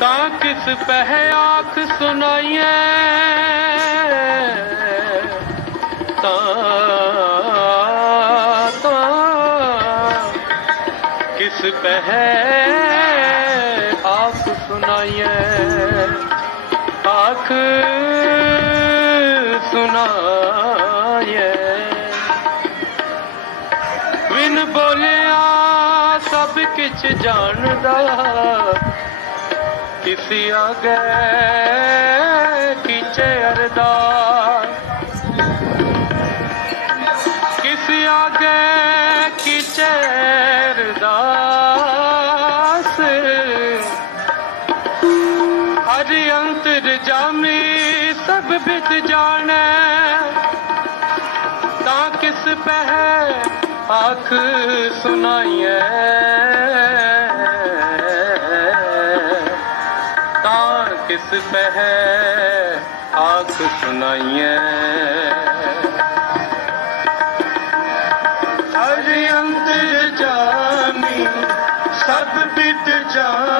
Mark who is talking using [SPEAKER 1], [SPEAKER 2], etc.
[SPEAKER 1] ਤਾਂ ਕਿਸ ਪਹਿ ਆਖ ਸੁਣਾਈਏ ਤਾਂ ਤਾਂ ਕਿਸ ਪਹਿ ਆਖ ਸੁਣਾਈਏ ਆਖ ਸੁਣਾਈਏ ਬਿਨ ਬੋਲਿਆ ਸਭ ਕਿਛ ਜਾਣਦਾ। ਕਿਸੀ ਆਗੇ ਕੀਚੇ ਅਰਦਾਸ। ਕਿਸੀ ਆਗੇ ਕੀਚੇ ਅਰਦਾਸ। ਹਰਿ ਅੰਤਰ ਜਾਮੀ ਸਭ ਬਿਤ ਜਾਣੈ। ਤਾਂ ਕਿਸ ਪਹਿ ਆਖ ਸੁਣਾਈਐ। ਤਾਂ ਕਿਸ ਪਹਿ ਆਖ ਸੁਣਾਈਐ। ਹਰਿ ਅੰਤਰ ਜਾਮੀ ਸਭ ਬਿਤ ਜਾਣੈ